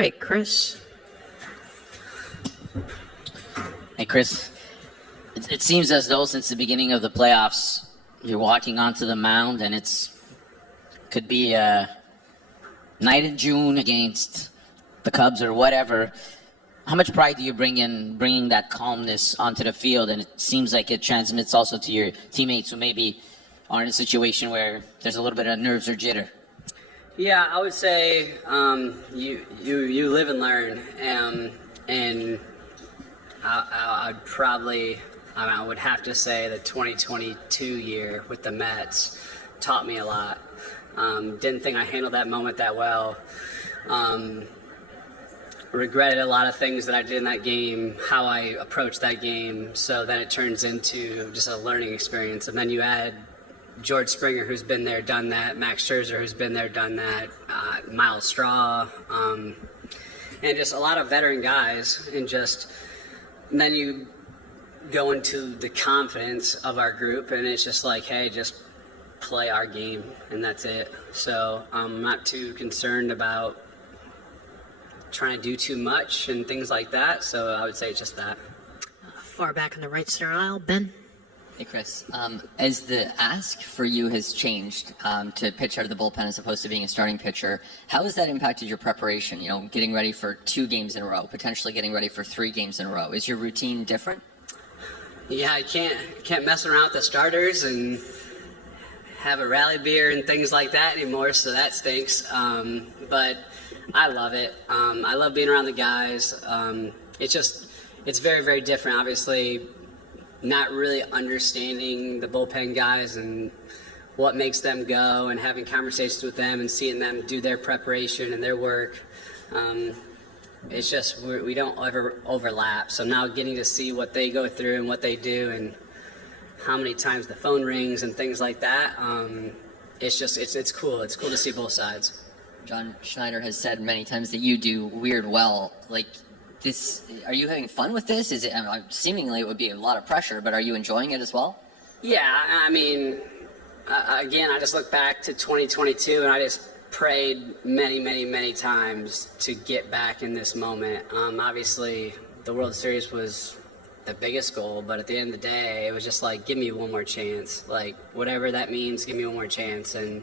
right, Chris. Hey, Chris. It seems as though since the beginning of the playoffs, you're walking onto the mound, and could be a night in June against the Cubs or whatever. How much pride do you bring in bringing that calmness onto the field? And it seems like it transmits also to your teammates who maybe are in a situation where there's a little bit of nerves or jitter. Yeah, I would say you live and learn, and I would have to say the 2022 year with the Mets taught me a lot. Didn't think I handled that moment that well. Regretted a lot of things that I did in that game, how I approached that game, so then it turns into just a learning experience. And then you add George Springer, who's been there, done that, Max Scherzer, who's been there, done that, Miles Straw, and just a lot of veteran guys, and then you go into the confidence of our group, and it's just like, hey, just play our game, and that's it. So I'm not too concerned about trying to do too much and things like that, so I would say it's just that. Far back in the right center aisle, Ben. Hey, Chris. As the ask for you has changed to pitch out of the bullpen as opposed to being a starting pitcher, how has that impacted your preparation? You know, getting ready for 2 games in a row, potentially getting ready for 3 games in a row. Is your routine different? Yeah, I can't mess around with the starters and have a rally beer and things like that anymore, so that stinks. But I love it. I love being around the guys. It's very, very different. Obviously, not really understanding the bullpen guys and what makes them go, and having conversations with them and seeing them do their preparation and their work. It's just we don't ever overlap. So now getting to see what they go through and what they do and how many times the phone rings and things like that, it's cool. It's cool to see both sides. John Schneider has said many times that you do weird well. Like this, are you having fun with this? Is it? I mean, seemingly it would be a lot of pressure, but are you enjoying it as well? Yeah, I mean, again, I just look back to 2022, and I just prayed many, many, many times to get back in this moment. Obviously, the World Series was the biggest goal, but at the end of the day, it was just like, give me one more chance. Like, whatever that means, give me one more chance. And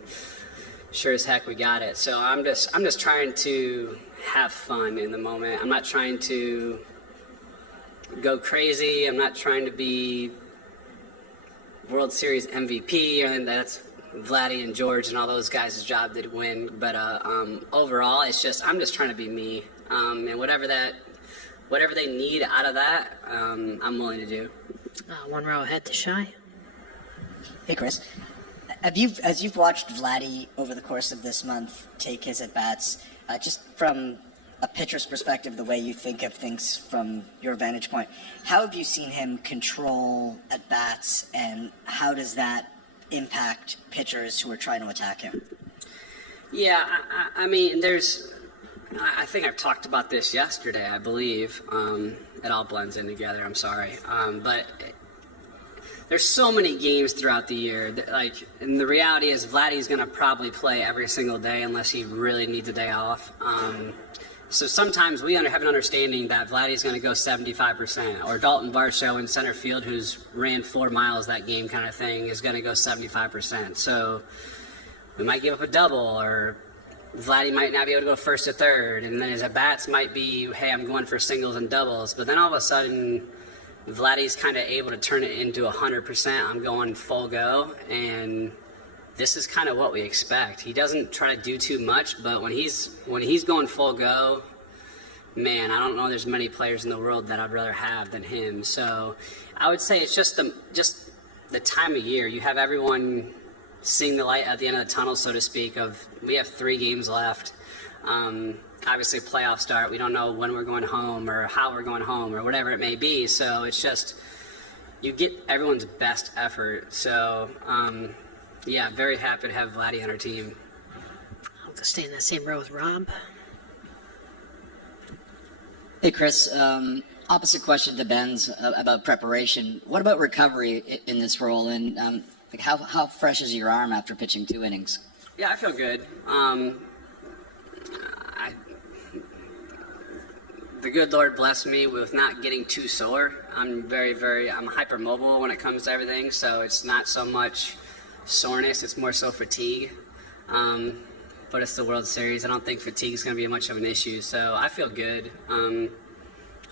sure as heck, we got it. So I'm just trying to have fun in the moment. I'm not trying to go crazy. I'm not trying to be World Series MVP, and that's Vladdy and George and all those guys' job to win. But overall, I'm just trying to be me, and whatever they need out of that, I'm willing to do. One row ahead to Shy. Hey, Chris. As you've watched Vladdy over the course of this month take his at-bats, just from a pitcher's perspective, the way you think of things from your vantage point, how have you seen him control at-bats, and how does that impact pitchers who are trying to attack him? Yeah, I mean, I think I've talked about this yesterday, I believe. It all blends in together, I'm sorry. But there's so many games throughout the year. And the reality is Vladdy's going to probably play every single day unless he really needs a day off. So sometimes we have an understanding that Vladdy's going to go 75%, or Dalton Varsho in center field, who's ran 4 miles that game kind of thing, is going to go 75%. So we might give up a double, or Vladdy might not be able to go first to third, and then his at-bats might be, hey, I'm going for singles and doubles. But then all of a sudden, Vladdy's kind of able to turn it into 100%. I'm going full go, and this is kind of what we expect. He doesn't try to do too much, but when he's going full go, man, I don't know there's many players in the world that I'd rather have than him. So I would say it's just the time of year. You have everyone seeing the light at the end of the tunnel, so to speak, of we have 3 games left. Obviously, playoff start. We don't know when we're going home or how we're going home or whatever it may be. So it's just you get everyone's best effort. So, yeah, very happy to have Vladdy on our team. I'll just stay in the same row with Rob. Hey, Chris. Opposite question to Ben's about preparation. What about recovery in this role? And how fresh is your arm after pitching 2 innings? Yeah, I feel good. the good Lord blessed me with not getting too sore. I'm I'm hypermobile when it comes to everything, so it's not so much soreness, it's more so fatigue. But it's the World Series. I don't think fatigue is going to be much of an issue, so I feel good.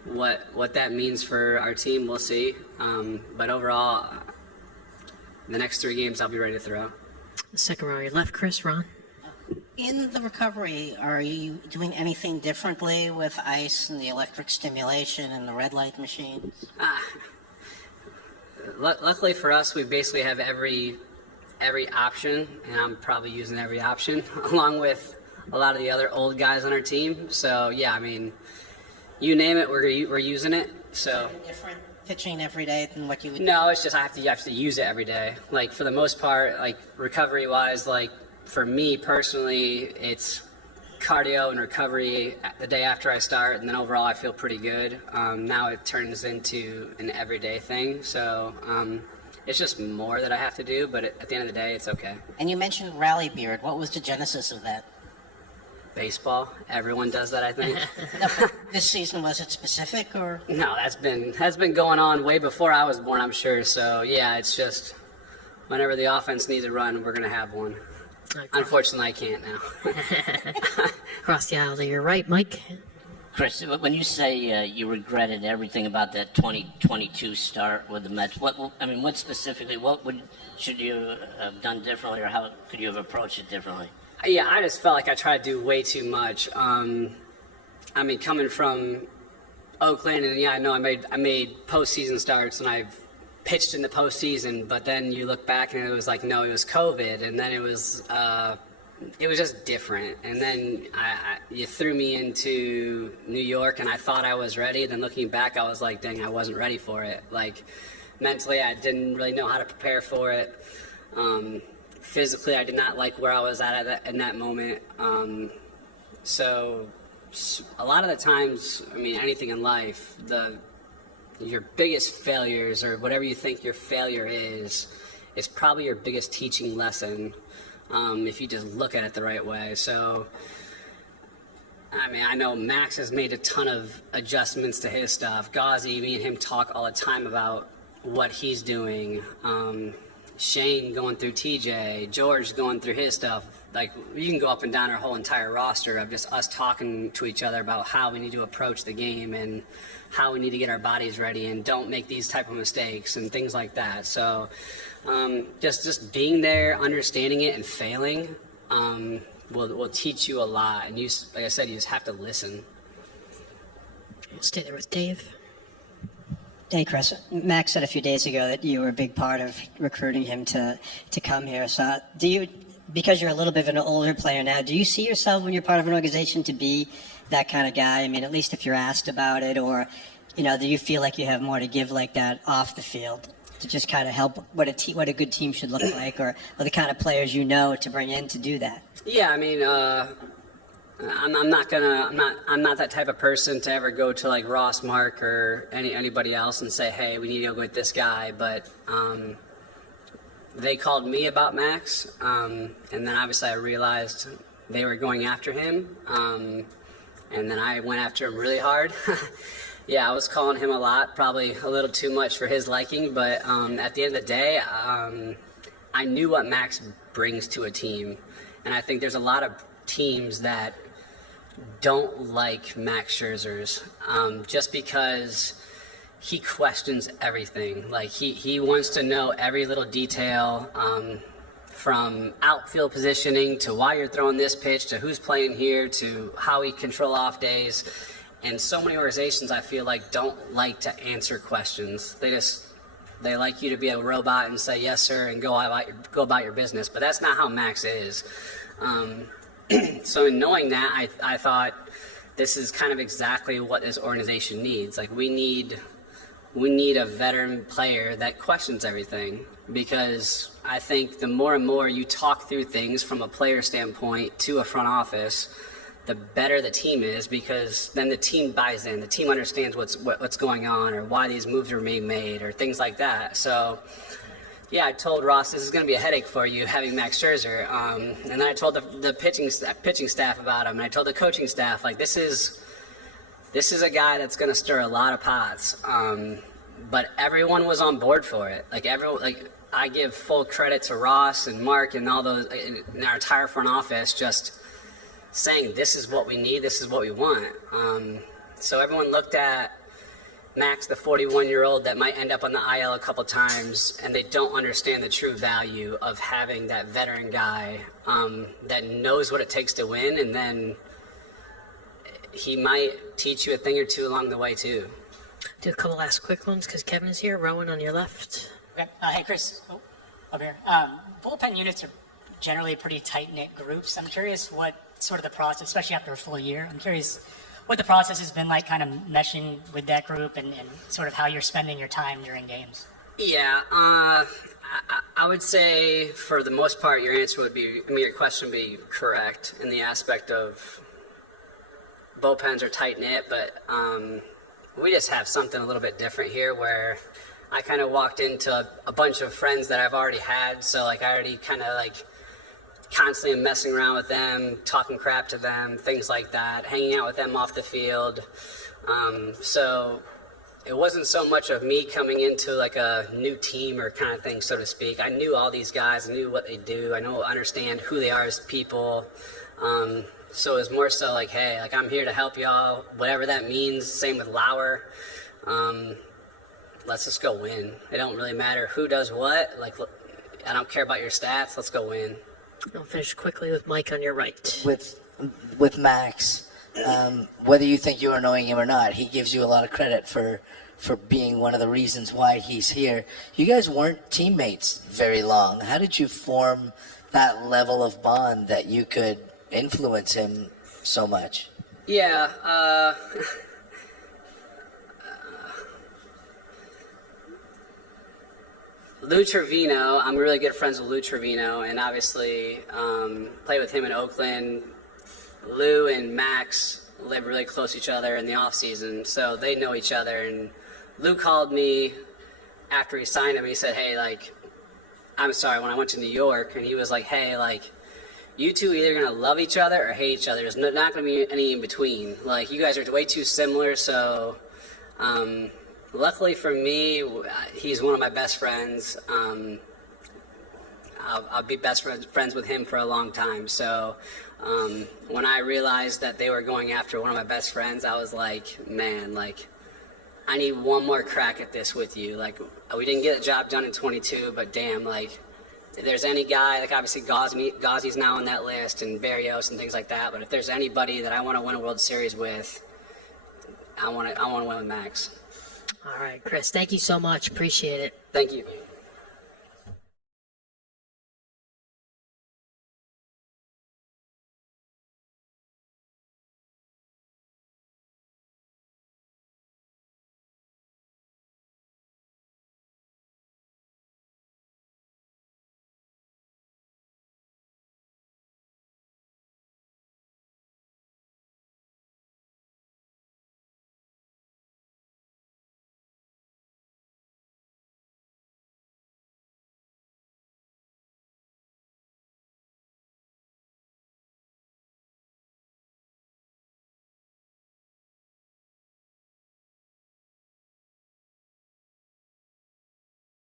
What that means for our team, we'll see. But overall, the next 3 games, I'll be ready to throw. Second row, your left, Chris. Ron. In the recovery, are you doing anything differently with ice and the electric stimulation and the red light machines? Luckily for us, we basically have every option, and I'm probably using every option, along with a lot of the other old guys on our team. So yeah, I mean, you name it, we're using it. So Different pitching every day than what you would. no, it's just I have to use it every day. Like for the most part, like recovery wise, like for me personally, it's cardio and recovery the day after I start, and then overall I feel pretty good. Now it turns into an everyday thing, so it's just more that I have to do, but at the end of the day, it's okay. And you mentioned rally beard. What was the genesis of that? Baseball, everyone does that, I think. No, but this season, was it specific or? No, that's been going on way before I was born, I'm sure. So yeah, it's just whenever the offense needs a run, we're gonna have one. Unfortunately, I can't now. Across the aisle to your right, Mike. Chris, when you say you regretted everything about that 2022 start with the Mets, what specifically, should you have done differently, or how could you have approached it differently? Yeah, I just felt like I tried to do way too much. I mean, coming from Oakland, and yeah, I know I made postseason starts, and I've pitched in the postseason, but then you look back and it was like, no, it was COVID, and then it was just different. And then you threw me into New York, and I thought I was ready. Then looking back, I was like, dang, I wasn't ready for it. Like mentally, I didn't really know how to prepare for it. Physically, I did not like where I was at in that moment. So a lot of the times, I mean, anything in life, your biggest failures, or whatever you think your failure is probably your biggest teaching lesson, if you just look at it the right way. So, I mean, I know Max has made a ton of adjustments to his stuff. Gauzy, me and him talk all the time about what he's doing. Shane going through TJ, George going through his stuff. Like, you can go up and down our whole entire roster of just us talking to each other about how we need to approach the game and how we need to get our bodies ready and don't make these type of mistakes and things like that. So just being there, understanding it, and failing will teach you a lot. And you, like I said, you just have to listen. We'll stay there with Dave. Hey, Chris. Max said a few days ago that you were a big part of recruiting him to come here. So do you, because you're a little bit of an older player now, do you see yourself when you're part of an organization to be that kind of guy? I mean, at least if you're asked about it, or, you know, do you feel like you have more to give like that off the field to just kind of help what a good team should look like, or the kind of players you know to bring in to do that? Yeah, I mean, I'm not that type of person to ever go to like Ross Mark or anybody else and say, hey, we need to go get this guy. But they called me about Max, and then obviously I realized they were going after him, and then I went after him really hard. Yeah, I was calling him a lot, probably a little too much for his liking, but at the end of the day, I knew what Max brings to a team, and I think there's a lot of teams that don't like Max Scherzer's just because he questions everything. Like he wants to know every little detail, from outfield positioning to why you're throwing this pitch to who's playing here to how we control off days. And so many organizations, I feel like, don't like to answer questions. They like you to be a robot and say yes sir and go about your business. But that's not how Max is. So in knowing that, I thought this is kind of exactly what this organization needs. Like we need a veteran player that questions everything, because I think the more and more you talk through things from a player standpoint to a front office, the better the team is, because then the team buys in, the team understands what's going on, or why these moves are being made, or things like that. So yeah, I told Ross this is going to be a headache for you having Max Scherzer, and then I told the pitching staff about him, and I told the coaching staff, like, this is this is a guy that's going to stir a lot of pots. But everyone was on board for it. I give full credit to Ross and Mark and all those in our entire front office, just saying this is what we need, this is what we want. So everyone looked at Max, the 41-year-old that might end up on the IL a couple times, and they don't understand the true value of having that veteran guy that knows what it takes to win, and then he might teach you a thing or two along the way too. Do a couple last quick ones because Kevin is here. Rowan on your left. Okay. Hey, Chris. Oh, up here. Bullpen units are generally pretty tight-knit groups. I'm curious what sort of the process, especially after a full year, I'm curious what the process has been like kind of meshing with that group and sort of how you're spending your time during games. Yeah, I would say for the most part your answer would be, your question would be correct in the aspect of bullpens are tight-knit, but we just have something a little bit different here where I kind of walked into a bunch of friends that I've already had, so I already kind of constantly messing around with them, talking crap to them, things like that, hanging out with them off the field. So it wasn't so much of me coming into a new team or kind of thing, so to speak. I knew all these guys, I knew what they do, understand who they are as people. So it was more so hey, I'm here to help y'all, whatever that means. Same with Lauer. Let's just go win. It don't really matter who does what. I don't care about your stats. Let's go win. I'll finish quickly with Mike on your right. With Max, whether you think you are knowing him or not, he gives you a lot of credit for being one of the reasons why he's here. You guys weren't teammates very long. How did you form that level of bond that you could influence him so much? Yeah, Lou Trevino, I'm really good friends with Lou Trevino, and obviously played with him in Oakland. Lou and Max live really close to each other in the off season, so they know each other. And Lou called me after he signed him. He said, "Hey, I'm sorry, when I went to New York," and he was like, "Hey, you two are either gonna love each other or hate each other. There's not gonna be any in between. You guys are way too similar." So, luckily for me, he's one of my best friends. I'll be best friends with him for a long time. So, when I realized that they were going after one of my best friends, I was like, man, I need one more crack at this with you. We didn't get the job done in 22, but damn, if there's any guy, obviously Gauzy's now on that list, and Berrios and things like that, but if there's anybody that I want to win a World Series with, I want to win with Max. All right, Chris, thank you so much. Appreciate it. Thank you.